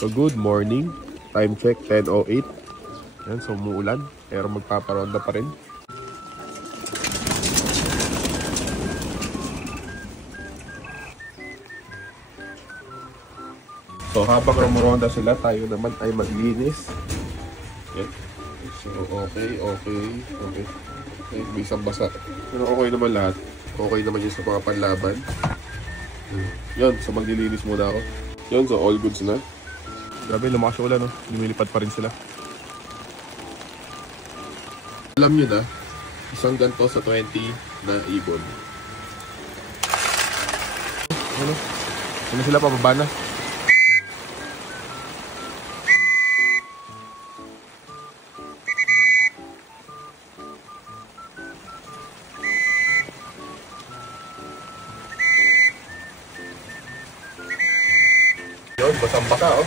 So good morning. Time check 10:08. Yan, so umuulan. Pero magpaparonda pa rin. So habang rumuronda sila, tayo naman ay maglinis. Yan. So okay. May isang basa. Pero okay naman lahat. Okay naman yun sa mga panlaban. Yan, so maglilinis muna ako. Yan, so all goods na. Grabe, lumakas yung ulan, no? Lumilipad pa rin sila. Alam nyo na, isang ganito sa 20 na ibon. Ano? Ano sila, pababa na? Yun, basang basa, oh.